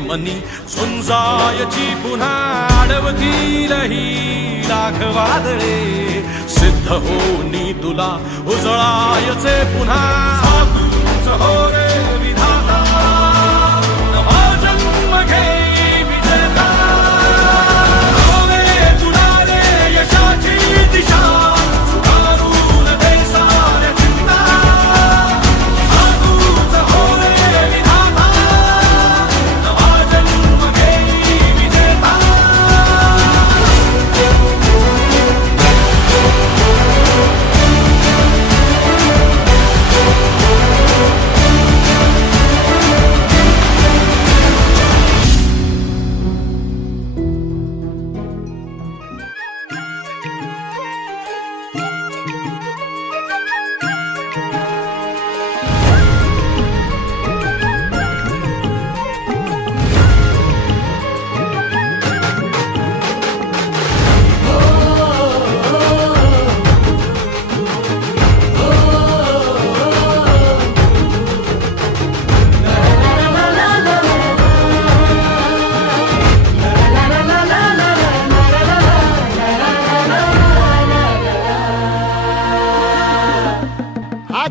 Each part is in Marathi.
मनी झुंजायची पुन्हा अडवतील ही लाख वादळे सिद्ध होनी तुला उजळायचे पुन्हा तूच हो रे विधाता नवा जन्म घेई विजेता होवे तुला रे यशाची दिशा सुधारून दे साऱ्या चिंता तूच हो रे विधाता नवा जन्म घेई विजेता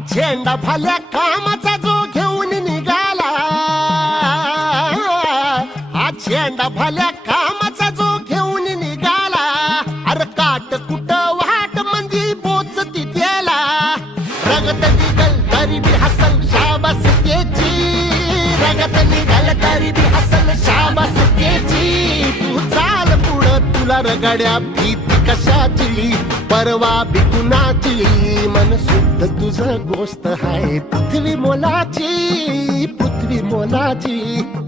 झेंडा भल्या कामाचा जो घेऊन निघाला हा झेंडा भल्या कामाचा जो घेऊन निघाला अरे काट कुट वाट म्हणजे पोचती त्याला रगत निघल तरी बी हसल शाबास त्याची रगत निघल तरी बी हसल शाबास त्याची तू चाल पुढं तुला रगड्या भीती कशाची परवा बी कुणाची मन शुद्ध तुझं गोष्ट आहे पृथ्वी मोलाची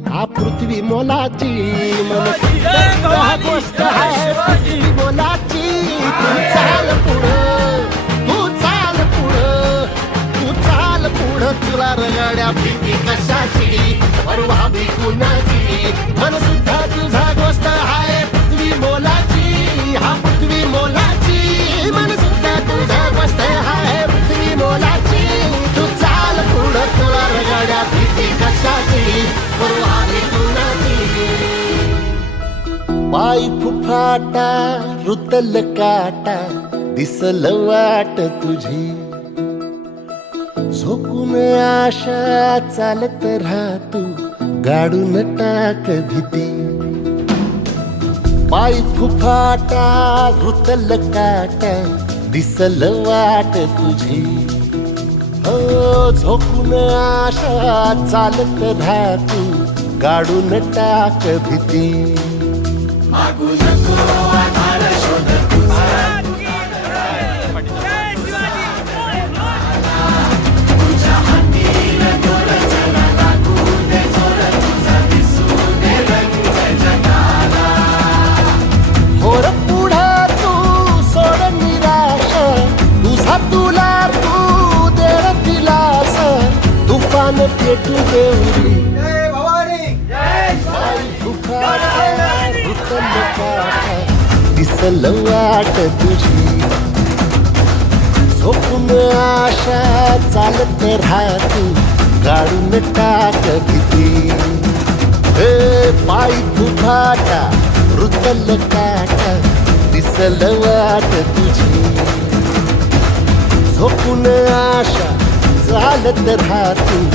हा पृथ्वी मोलाची मन शुद्ध गोष्ट आहे पृथ्वी मोलाची तू चाल पुढं तुला रगड्या भीती कशाची परवा बी कुणाची मन शुद्ध तुझा गोष्ट आहे पृथ्वी मोलाची हा पृथ्वी मोलाची मन सुद्धा तुझा गोष्ट आहे पृथ्वी मोलाची तू चाल पुढं तुला रगड्या भीती कशाची परवा बी कुणाची पाय फुफाटा रुतल काटा दिसल वाट तुझी झोकून आशा चालत राहतू गाडून टाक भीती पाय फुफाटा रुतल काटा दिसल वाट तुझी हो झोकून आशा चालत राहतू गाडून टाक भीती मागू नको आधार शोध पेटू देवरी दिसल वाट तुझी झोपून आशा चालत राहतू गाडून टाक भीती पाय फुफाटा रुतल काटा दिसल वाट तुझी झोपून आशा चालत राहतू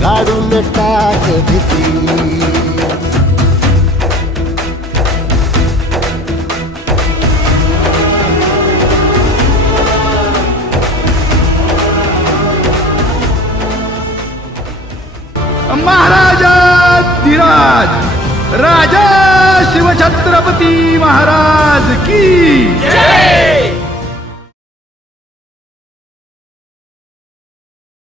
गाडून टाक भीती महाराजाधिराज राजा शिवछत्रपती महाराज की